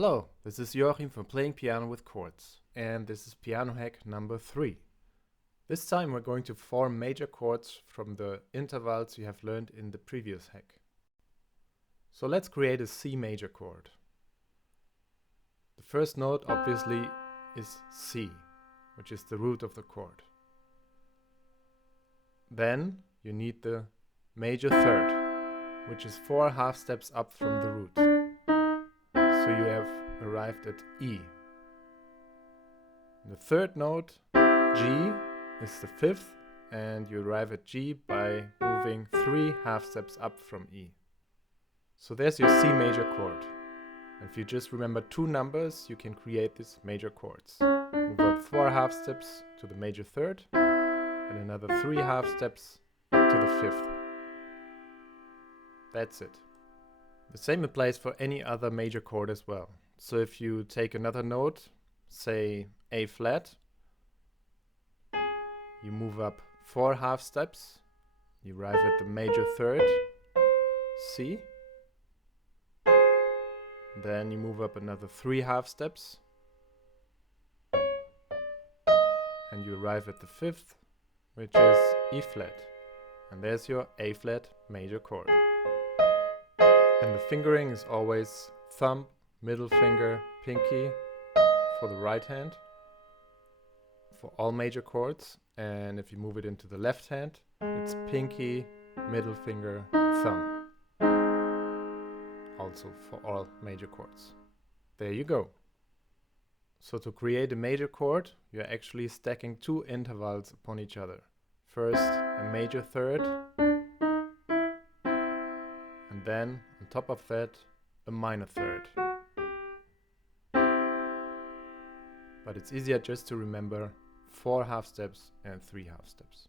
Hello, this is Joachim from Playing Piano with Chords, and this is piano hack number 3. This time we're going to form major chords from the intervals you have learned in the previous hack. So let's create a C major chord. The first note obviously is C, which is the root of the chord. Then you need the major third, which is 4 half steps up from the root. So you have arrived at E. The third note, G, is the fifth, and you arrive at G by moving 3 half steps up from E. So there's your C major chord. And if you just remember 2 numbers, you can create these major chords. Move up 4 half steps to the major third, and another 3 half steps up to the fifth. That's it. The same applies for any other major chord as well. So if you take another note, say A flat, you move up 4 half steps, you arrive at the major third, C, then you move up another 3 half steps, and you arrive at the fifth, which is E flat. And there's your A flat major chord. And the fingering is always thumb, middle finger, pinky for the right hand for all major chords. And if you move it into the left hand, it's pinky, middle finger, thumb. Also for all major chords. There you go. So to create a major chord, you're actually stacking 2 intervals upon each other. First, a major third, and then, on top of that, a minor third. But it's easier just to remember 4 half steps and 3 half steps.